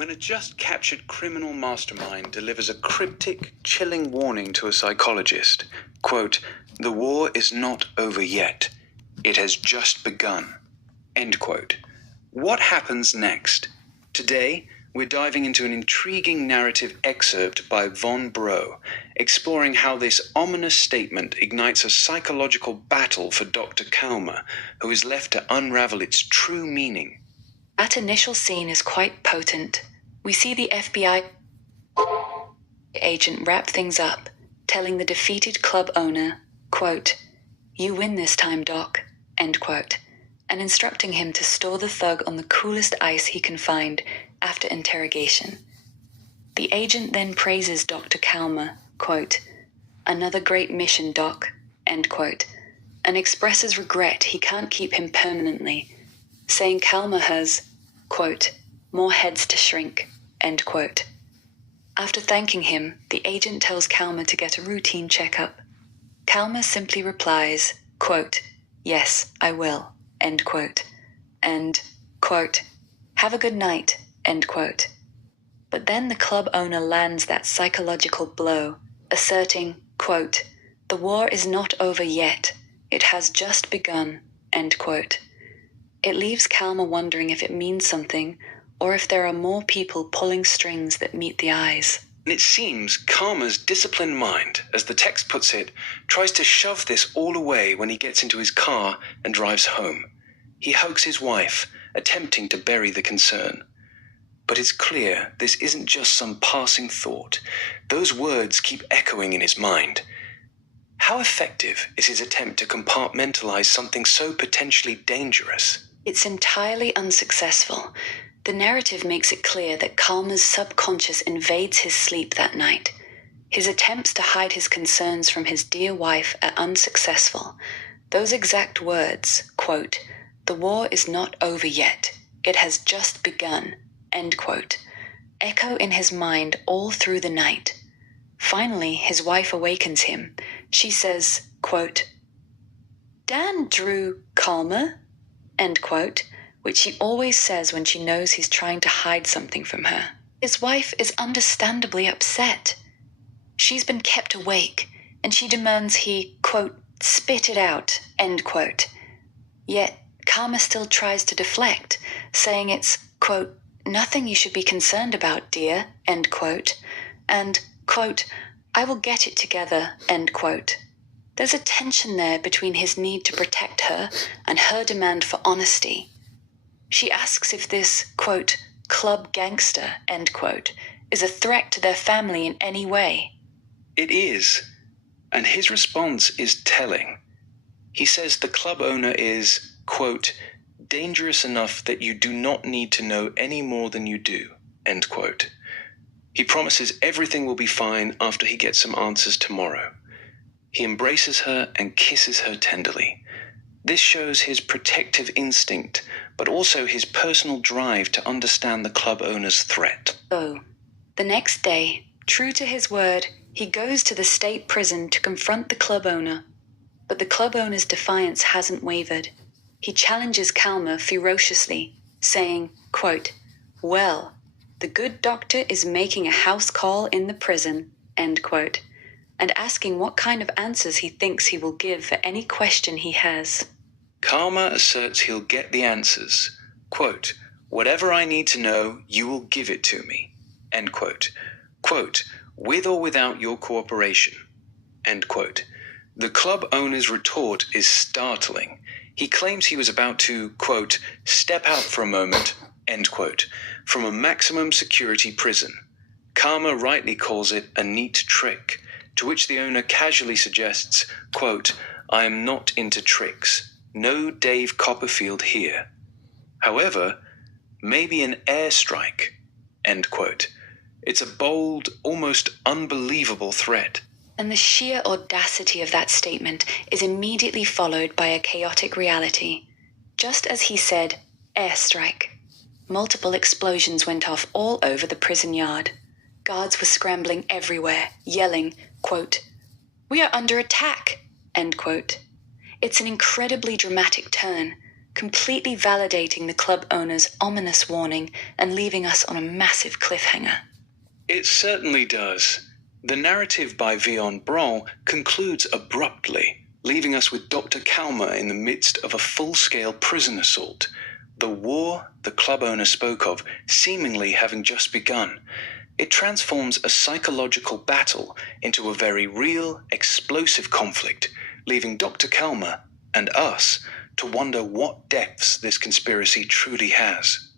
When a just-captured criminal mastermind delivers a cryptic, chilling warning to a psychologist, quote, "The war is not over yet. It has just begun," end quote. What happens next? Today, we're diving into an intriguing narrative excerpt by Von Bro, exploring how this ominous statement ignites a psychological battle for Dr. Kalmer, who is left to unravel its true meaning. That initial scene is quite potent. We see the FBI agent wrap things up, telling the defeated club owner, quote, "You win this time, Doc," end quote, and instructing him to store the thug on the coolest ice he can find after interrogation. The agent then praises Dr. Kalmer, quote, "Another great mission, Doc," end quote, and expresses regret he can't keep him permanently, saying Kalmer has, quote, "more heads to shrink," end quote. After thanking him, the agent tells Kalmer to get a routine checkup. Kalmer simply replies, quote, "Yes, I will," end quote, and, quote, "Have a good night," end quote. But then the club owner lands that psychological blow, asserting, quote, "The war is not over yet. It has just begun," end quote. It leaves Kalmer wondering if it means something, or if there are more people pulling strings that meet the eyes. And it seems Kalmer's disciplined mind, as the text puts it, tries to shove this all away when he gets into his car and drives home. He hugs his wife, attempting to bury the concern. But it's clear this isn't just some passing thought. Those words keep echoing in his mind. How effective is his attempt to compartmentalize something so potentially dangerous? It's entirely unsuccessful. The narrative makes it clear that Kalmer's subconscious invades his sleep that night. His attempts to hide his concerns from his dear wife are unsuccessful. Those exact words, quote, "The war is not over yet. It has just begun," end quote, echo in his mind all through the night. Finally, his wife awakens him. She says, quote, "Dan Drew Kalmer," end quote, which she always says when she knows he's trying to hide something from her. His wife is understandably upset. She's been kept awake, and she demands he, quote, "spit it out," end quote. Yet, Kalmer still tries to deflect, saying it's, quote, "nothing you should be concerned about, dear," end quote, and, quote, "I will get it together," end quote. There's a tension there between his need to protect her and her demand for honesty. She asks if this, quote, "club gangster," end quote, is a threat to their family in any way. It is, and his response is telling. He says the club owner is, quote, "dangerous enough that you do not need to know any more than you do," end quote. He promises everything will be fine after he gets some answers tomorrow. He embraces her and kisses her tenderly. This shows his protective instinct, but also his personal drive to understand the club owner's threat. Oh, the next day, true to his word, he goes to the state prison to confront the club owner. But the club owner's defiance hasn't wavered. He challenges Kalmer ferociously, saying, quote, "Well, the good doctor is making a house call in the prison," end quote, and asking what kind of answers he thinks he will give for any question he has. Kalmer asserts he'll get the answers. Quote, "Whatever I need to know, you will give it to me," end quote. Quote, "with or without your cooperation," end quote. The club owner's retort is startling. He claims he was about to, quote, "step out for a moment," end quote, from a maximum security prison. Kalmer rightly calls it a neat trick, to which the owner casually suggests, quote, "I am not into tricks. No Dave Copperfield here. However, maybe an airstrike," end quote. It's a bold, almost unbelievable threat. And the sheer audacity of that statement is immediately followed by a chaotic reality. Just as he said, airstrike, multiple explosions went off all over the prison yard. Guards were scrambling everywhere, yelling, quote, "We are under attack," end quote. It's an incredibly dramatic turn. completely validating the club owner's ominous warning and leaving us on a massive cliffhanger. It certainly does. The narrative by Vion Brawl concludes abruptly, leaving us with Dr. Kalmer in the midst of a full-scale prison assault, the war the club owner spoke of seemingly having just begun. It transforms a psychological battle into a very real, explosive conflict, leaving Dr. Kalmer and us to wonder what depths this conspiracy truly has.